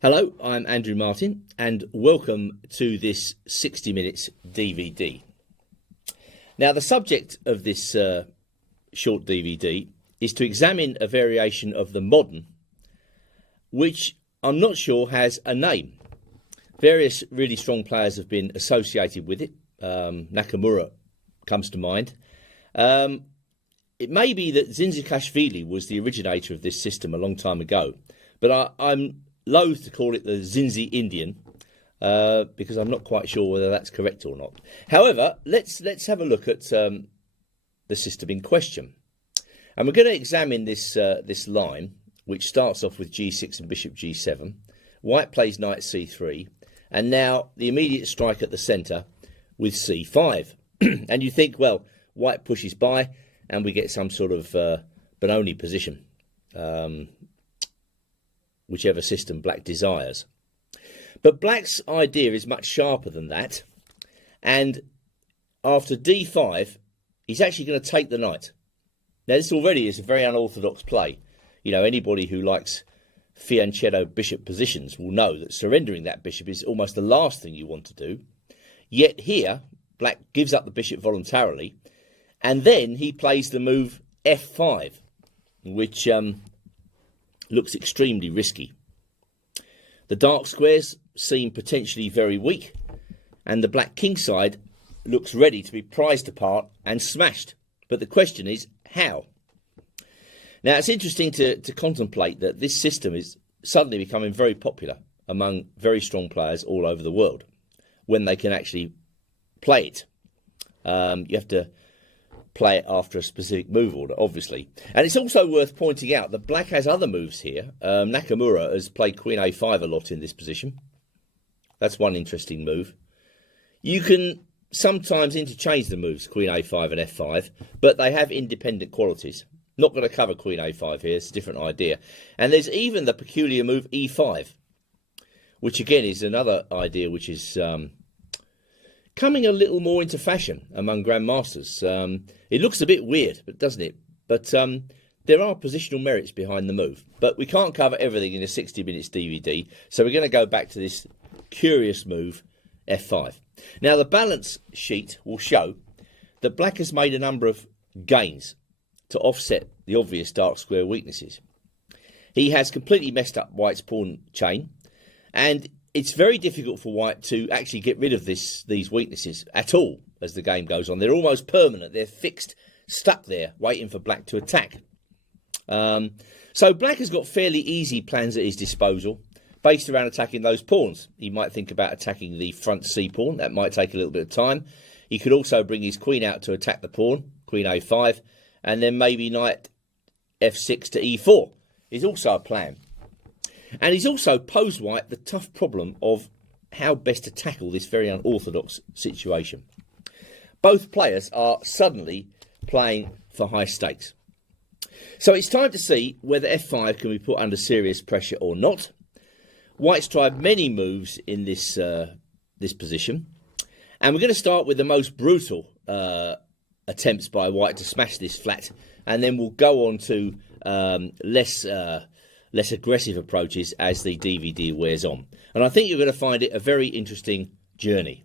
Hello, I'm Andrew Martin and welcome to this 60 Minutes DVD. Now, the subject of this short DVD is to examine a variation of the modern, which I'm not sure has a name. Various really strong players have been associated with it. Nakamura comes to mind. It may be that Zinzikashvili was the originator of this system a long time ago, but I'm loath to call it the Zinzi Indian because I'm not quite sure whether that's correct or not. However, let's have a look at the system in question, and we're going to examine this this line, which starts off with G6 and Bishop G7. White plays Knight C3, and now the immediate strike at the centre with C5. And you think, well, White pushes by, and we get some sort of Benoni position. Whichever system Black desires. But Black's idea is much sharper than that, and after D5 he's actually going to take the knight. Now this already is a very unorthodox play. You know, anybody who likes fianchetto bishop positions will know that surrendering that bishop is almost the last thing you want to do. Yet here Black gives up the bishop voluntarily, and then he plays the move F5, which looks extremely risky. The dark squares seem potentially very weak, and the Black king side looks ready to be prized apart and smashed. But the question is, how? Now, it's interesting to contemplate that this system is suddenly becoming very popular among very strong players all over the world when they can actually play it. You have to play it after a specific move order, obviously. And it's also worth pointing out that Black has other moves here. Nakamura has played Queen A5 a lot in this position. That's one interesting move. You can sometimes interchange the moves Queen A5 and F5, but they have independent qualities. Not going to cover Queen A5 here, it's a different idea. And there's even the peculiar move E5, which again is another idea which is coming a little more into fashion among grandmasters. It looks a bit weird, but doesn't it? But there are positional merits behind the move. But we can't cover everything in a 60 minutes DVD, so we're going to go back to this curious move, F5. Now, the balance sheet will show that Black has made a number of gains to offset the obvious dark square weaknesses. He has completely messed up White's pawn chain, and it's very difficult for White to actually get rid of these weaknesses at all as the game goes on. They're almost permanent. They're fixed, stuck there, waiting for Black to attack. So Black has got fairly easy plans at his disposal, based around attacking those pawns. He might think about attacking the front C pawn. That might take a little bit of time. He could also bring his queen out to attack the pawn, Queen A5, and then maybe Knight F6 to E4 is also a plan. And he's also posed White the tough problem of how best to tackle this very unorthodox situation. Both players are suddenly playing for high stakes. So it's time to see whether F5 can be put under serious pressure or not. White's tried many moves in this position. And we're going to start with the most brutal attempts by White to smash this flat. And then we'll go on to less aggressive approaches as the DVD wears on. And I think you're going to find it a very interesting journey.